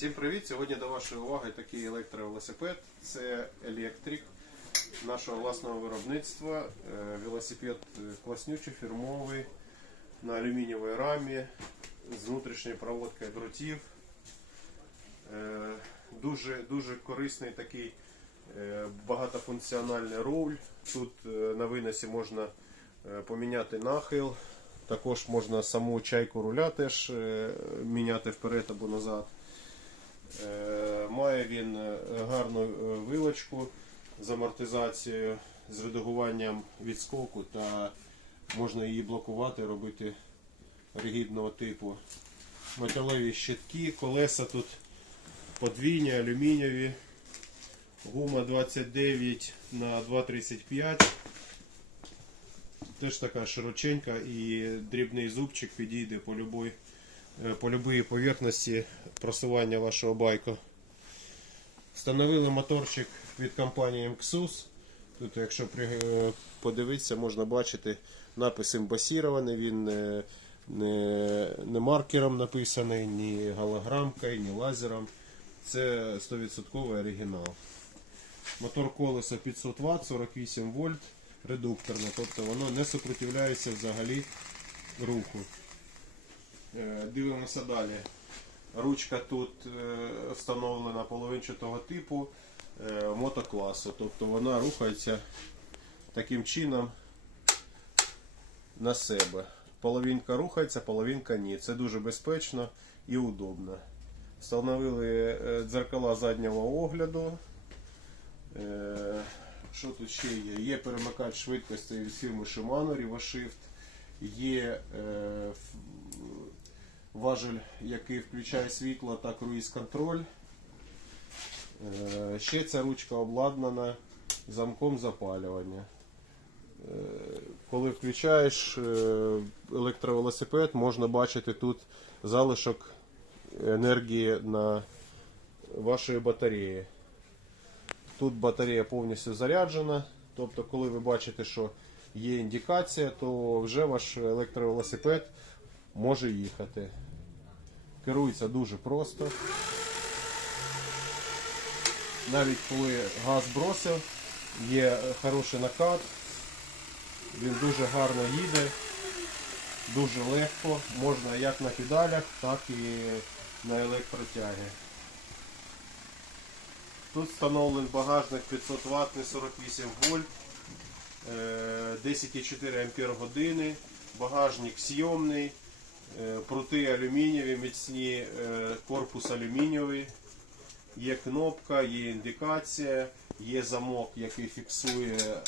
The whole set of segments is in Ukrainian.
Всім привіт! Сьогодні до вашої уваги такий електровелосипед. Це електрик нашого власного виробництва. Е, Велосипед е, класнючий, фірмовий, на алюмінієвій рамі з внутрішньою проводкою дротів. Е, Дуже, дуже корисний такий багатофункціональний руль. Тут на виносі можна поміняти нахил. Також можна саму чайку руля теж міняти вперед або назад. Е, Має він е, гарну е, вилочку з амортизацією, з редагуванням відскоку та можна її блокувати, робити ригідного типу. Металеві щитки, колеса тут подвійні, алюмінієві. Гума 29 на 2,35. Теж така широченька і дрібний зубчик підійде по любой, по любої поверхності просування вашого байку. Встановили моторчик від компанії MXUS. Тут, якщо е, подивитися, можна бачити напис імбасірований, він не, не, не маркером написаний, ні голограмкою, ні лазером. Це 100% оригінал. Мотор колеса 500 Вт, 48 вольт, редукторне, тобто воно не супротивляється взагалі руху. Е, Дивимося далі. Ручка тут е, встановлена половинчатого типу е, мотокласу, тобто вона рухається таким чином на себе. Половинка рухається, половинка ні. Це дуже безпечно і удобно. Встановили дзеркала заднього огляду. Що тут ще є? Є перемикач швидкості від фірми Shimano RevoShift. Є важель, який включає світло та круїз-контроль. Е, Ще ця ручка обладнана замком запалювання. Е, Коли включаєш е, електровелосипед, можна бачити тут залишок енергії на вашої батареї. Тут батарея повністю заряджена. Тобто, коли ви бачите, що є індикація, то вже ваш електровелосипед може їхати. Керується дуже просто. Навіть коли газ бросив, є хороший накат, він дуже гарно їде, дуже легко, можна як на педалях, так і на електротягі. Тут встановлений багажник 500 Вт, 48 вольт, е, 10,4 Ампер години, багажник зйомний, е, прути алюмінієві, міцні, е, корпус алюмінієвий, є кнопка, є індикація, є замок, який фіксує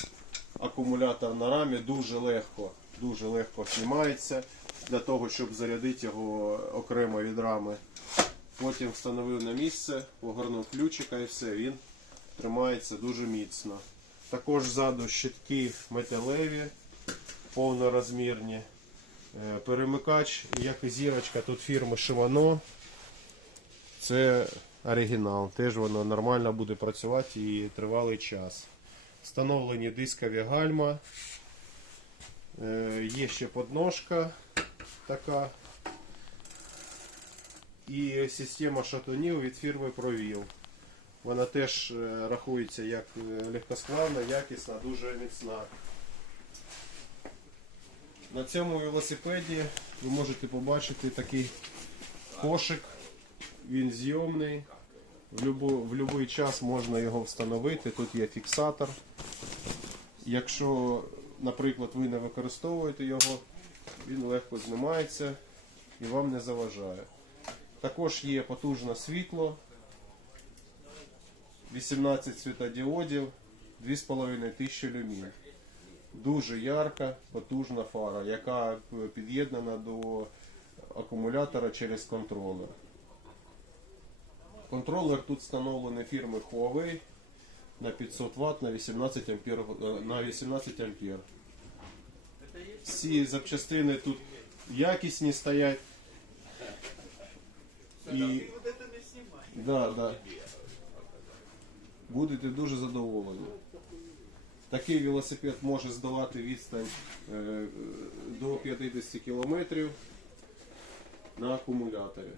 акумулятор на рамі, дуже легко, дуже легко знімається для того, щоб зарядити його окремо від рами. Потім встановив на місце, повернув ключика і все, він тримається дуже міцно. Також ззаду щитки металеві, повнорозмірні. Е, Перемикач, як і зірочка, тут фірми Shimano. Це оригінал. Теж воно нормально буде працювати і тривалий час. Встановлені дискові гальма. Е, Є ще подножка така. І система шатунів від фірми Провіл. Вона теж е, рахується як легкосплавна, якісна, дуже міцна. На цьому велосипеді ви можете побачити такий кошик. Він зйомний. В будь-який час можна його встановити. Тут є фіксатор. Якщо, наприклад, ви не використовуєте його, він легко знімається і вам не заважає. Також є потужне світло, 18 світодіодів, 2500 люмін. Дуже ярка, потужна фара, яка під'єднана до акумулятора через контролер. Контролер тут встановлений фірми Huawei на 500 Вт на 18 ампер, е, на 18 ампер. Всі запчастини тут якісні стоять. І... Да, да. Будете дуже задоволені. Такий велосипед може здолати відстань е, до 50 км на акумуляторі.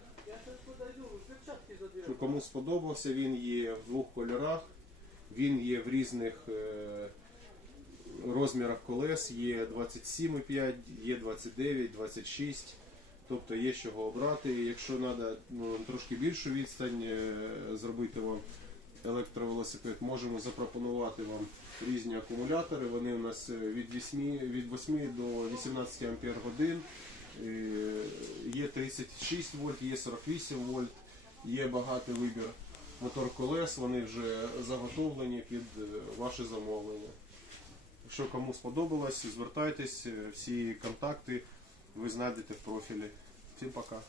Кому сподобався, він є в двох кольорах, він є в різних е, розмірах колес, є 27,5, є 29, 26. Тобто є з чого обрати. Якщо треба ну, трошки більшу відстань е, зробити вам електровелосипед, можемо запропонувати вам різні акумулятори. Вони у нас е, від 8, від 8 до 18 ампер годин. Е, Є 36 вольт, є 48 вольт, є багатий вибір мотор колес, вони вже заготовлені під е, ваше замовлення. Якщо кому сподобалось, звертайтесь, всі контакти ви знайдете в профілі. Всім пока.